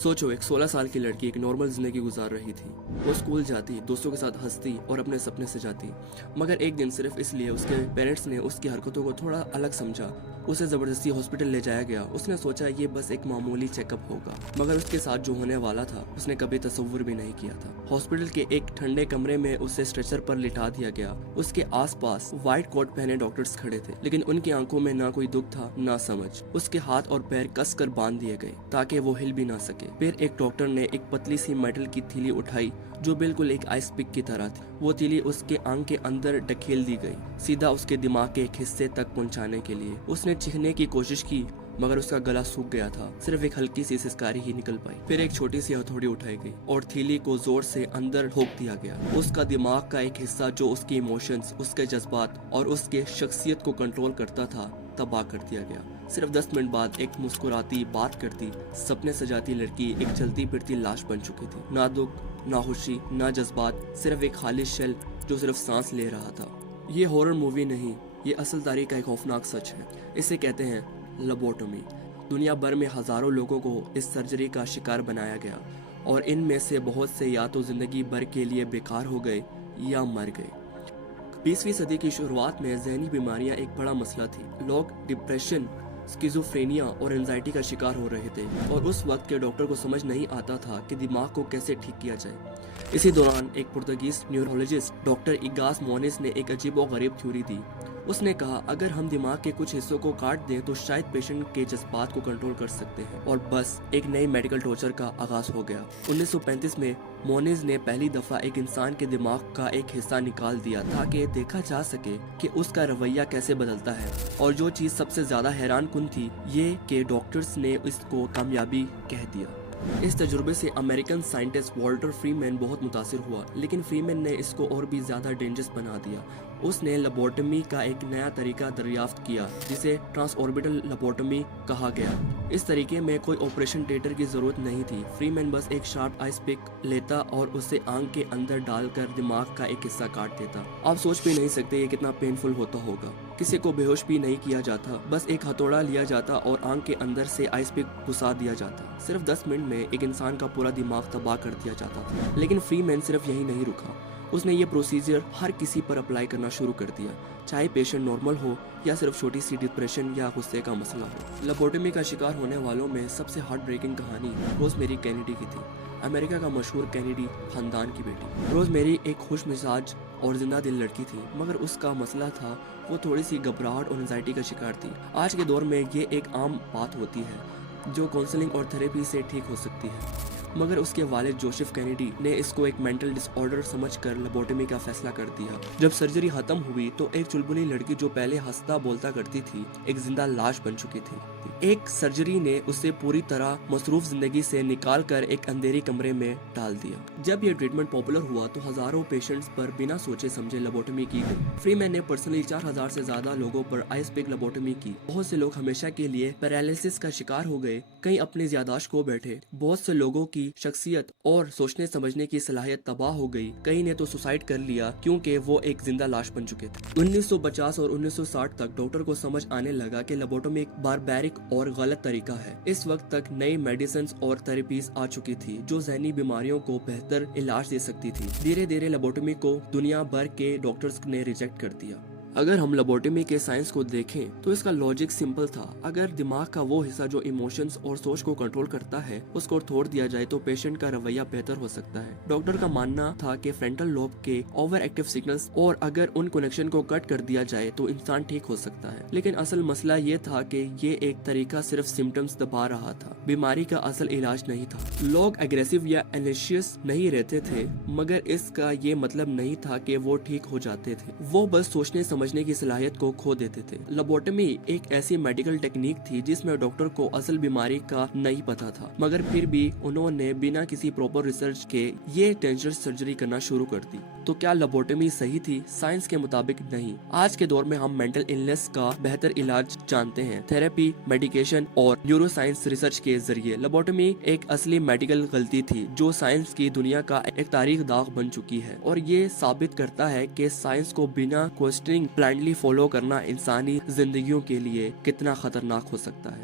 सोचो, एक 16 साल की लड़की एक नॉर्मल जिंदगी गुजार रही थी। वो स्कूल जाती, दोस्तों के साथ हंसती और अपने सपने सजाती। मगर एक दिन सिर्फ इसलिए उसके पेरेंट्स ने उसकी हरकतों को थोड़ा अलग समझा, उसे जबरदस्ती हॉस्पिटल ले जाया गया। उसने सोचा ये बस एक मामूली चेकअप होगा, मगर उसके साथ जो होने वाला था उसने कभी तसव्वुर भी नहीं किया था। हॉस्पिटल के एक ठंडे कमरे में उसे स्ट्रेचर पर लिटा दिया गया। उसके आसपास व्हाइट कोट पहने डॉक्टर्स खड़े थे, लेकिन उनकी आंखों में ना कोई दुख था ना समझ। उसके हाथ और पैर कसकर बांध दिए गए ताकि वो हिल भी ना सके। फिर एक डॉक्टर ने एक पतली सी मेटल की थैली उठाई जो बिल्कुल एक आइस पिक की तरह थी। वो तीली उसके आंख के अंदर ढकेल दी गई, सीधा उसके दिमाग के एक हिस्से तक पहुंचाने के लिए। उसने चीखने की कोशिश की मगर उसका गला सूख गया था, सिर्फ एक हल्की सी सिसकारी ही निकल पाई। फिर एक छोटी सी हथौड़ी उठाई गई और थैली को जोर से अंदर ठोक दिया गया। उसका दिमाग का एक हिस्सा जो उसके इमोशंस, उसके जज्बात और उसके शख्सियत को कंट्रोल करता था, तबाह कर दिया गया। सिर्फ 10 मिनट बाद एक मुस्कुराती, बात करती, सपने सजाती लड़की एक चलती फिरती लाश बन चुकी थी। ना दुख, ना खुशी, ना जज्बात, सिर्फ एक खाली शेल जो सिर्फ सांस ले रहा था। ये हॉरर मूवी नहीं, ये असल तारीख का एक खौफनाक सच है। इसे कहते हैं लबोटमी। दुनिया भर में हजारों लोगों को इस सर्जरी का शिकार बनाया गया और इनमें से बहुत से या तो जिंदगी भर के लिए बेकार हो गए या मर गए। 20वीं सदी की शुरुआत में जहनी बीमारियां एक बड़ा मसला थी। लोग डिप्रेशन, स्किज़ोफ्रेनिया और एंजाइटी का शिकार हो रहे थे और उस वक्त के डॉक्टर को समझ नहीं आता था कि दिमाग को कैसे ठीक किया जाए। इसी दौरान एक Portuguese neurologist doctor Igas Monis ने एक अजीब और गरीब थ्योरी दी। उसने कहा अगर हम दिमाग के कुछ हिस्सों को काट दें तो शायद पेशेंट के जज्बात को कंट्रोल कर सकते हैं। और बस एक नई मेडिकल टॉर्चर का आगाज हो गया। 1935 में मोनिज ने पहली दफा एक इंसान के दिमाग का एक हिस्सा निकाल दिया ताकि देखा जा सके कि उसका रवैया कैसे बदलता है। और जो चीज सबसे ज्यादा हैरान कुन थी ये कि डॉक्टर्स ने इसको कामयाबी कह दिया। इस तजुर्बे से अमेरिकन साइंटिस्ट वॉल्टर फ्रीमैन बहुत मुतासिर हुआ, लेकिन फ्रीमैन ने इसको और भी ज्यादा डेंजरस बना दिया। उसने लबोटमी का एक नया तरीका दरियाफ्त किया जिसे ट्रांसऑर्बिटल लबोटमी कहा गया। इस तरीके में कोई ऑपरेशन थिएटर की जरूरत नहीं थी। फ्रीमैन बस एक शार्प आइस पिक लेता और उसे आंख के अंदर डालकर दिमाग का एक हिस्सा काट देता। आप सोच भी नहीं सकते ये कितना पेनफुल होता होगा। किसी को बेहोश भी नहीं किया जाता, बस एक हथौड़ा लिया जाता और आंख के अंदर से आइस पिक घुसा दिया जाता। सिर्फ 10 मिनट में एक इंसान का पूरा दिमाग तबाह कर दिया जाता था। लेकिन फ्रीमैन सिर्फ यही नहीं रुका, उसने ये प्रोसीजर हर किसी पर अप्लाई करना शुरू कर दिया, चाहे पेशेंट नॉर्मल हो या सिर्फ छोटी सी डिप्रेशन या गुस्से का मसला हो। लबोटमी का शिकार होने वालों में सबसे हार्ट ब्रेकिंग कहानी रोजमेरी कैनेडी की थी, अमेरिका का मशहूर कैनेडी खानदान की बेटी। रोजमेरी एक खुश मिजाज और जिंदा दिल लड़की थी, मगर उसका मसला था वो थोड़ी सी घबराहट और एंजाइटी का शिकार थी। आज के दौर में ये एक आम बात होती है जो काउंसलिंग और थेरेपी से ठीक हो सकती है, मगर उसके वालिद जोसेफ कैनेडी ने इसको एक मेंटल डिसऑर्डर समझकर लबोटमी का फैसला कर दिया। जब सर्जरी खत्म हुई तो एक चुलबुली लड़की जो पहले हंसता बोलता करती थी एक जिंदा लाश बन चुकी थी। एक सर्जरी ने उसे पूरी तरह मसरूफ जिंदगी से निकाल कर एक अंधेरी कमरे में डाल दिया। जब ये ट्रीटमेंट पॉपुलर हुआ तो हजारों पेशेंट्स पर बिना सोचे समझे लबोटमी की गई। फ्रीमैन ने पर्सनली 4000 से ज्यादा लोगों पर आइस पिक लबोटमी की। बहुत से लोग हमेशा के लिए पैरालिसिस का शिकार हो गए, कई अपनी याददाश्त खो बैठे, बहुत से लोगों की शख्सियत और सोचने समझने की सलाहियत तबाह हो गई, कई ने तो सुसाइड कर लिया क्योंकि वो एक जिंदा लाश बन चुके थे। 1950 और 1960 तक डॉक्टर को समझ आने लगा कि लबोटमी एक बारबैरिक और गलत तरीका है। इस वक्त तक नई मेडिसिन और थेरेपीज आ चुकी थी जो जहनी बीमारियों को बेहतर इलाज दे सकती थी। धीरे धीरे लबोटमी को दुनिया भर के डॉक्टर्स ने रिजेक्ट कर दिया। अगर हम लबोटमी के साइंस को देखें तो इसका लॉजिक सिंपल था। अगर दिमाग का वो हिस्सा जो इमोशंस और सोच को कंट्रोल करता है उसको तोड़ दिया जाए तो पेशेंट का रवैया बेहतर हो सकता है। डॉक्टर का मानना था कि फ्रंटल लोब के ओवर एक्टिव सिग्नल्स और अगर उन कनेक्शन को कट कर दिया जाए तो इंसान ठीक हो सकता है। लेकिन असल मसला ये था कि ये एक तरीका सिर्फ सिम्टम्स दबा रहा था, बीमारी का असल इलाज नहीं था। लोग एग्रेसिव या एनेशियस नहीं रहते थे, मगर इसका ये मतलब नहीं था कि वो ठीक हो जाते थे, वो बस सोचने समझने की सलाहियत को खो देते थे। लबोटमी एक ऐसी मेडिकल टेक्निक थी जिसमें डॉक्टर को असल बीमारी का नहीं पता था, मगर फिर भी उन्होंने बिना किसी प्रॉपर रिसर्च के ये डेंजरस सर्जरी करना शुरू कर दी। तो क्या लबोटमी सही थी? साइंस के मुताबिक नहीं। आज के दौर में हम मेंटल इलनेस का बेहतर इलाज जानते हैं, थेरेपी, मेडिकेशन और न्यूरोसाइंस रिसर्च के जरिए। लबोटमी एक असली मेडिकल गलती थी जो साइंस की दुनिया का एक तारीख दाग बन चुकी है और ये साबित करता है कि साइंस को बिना क्वेश्चनिंग ब्लाइंडली फॉलो करना इंसानी जिंदगियों के लिए कितना खतरनाक हो सकता है।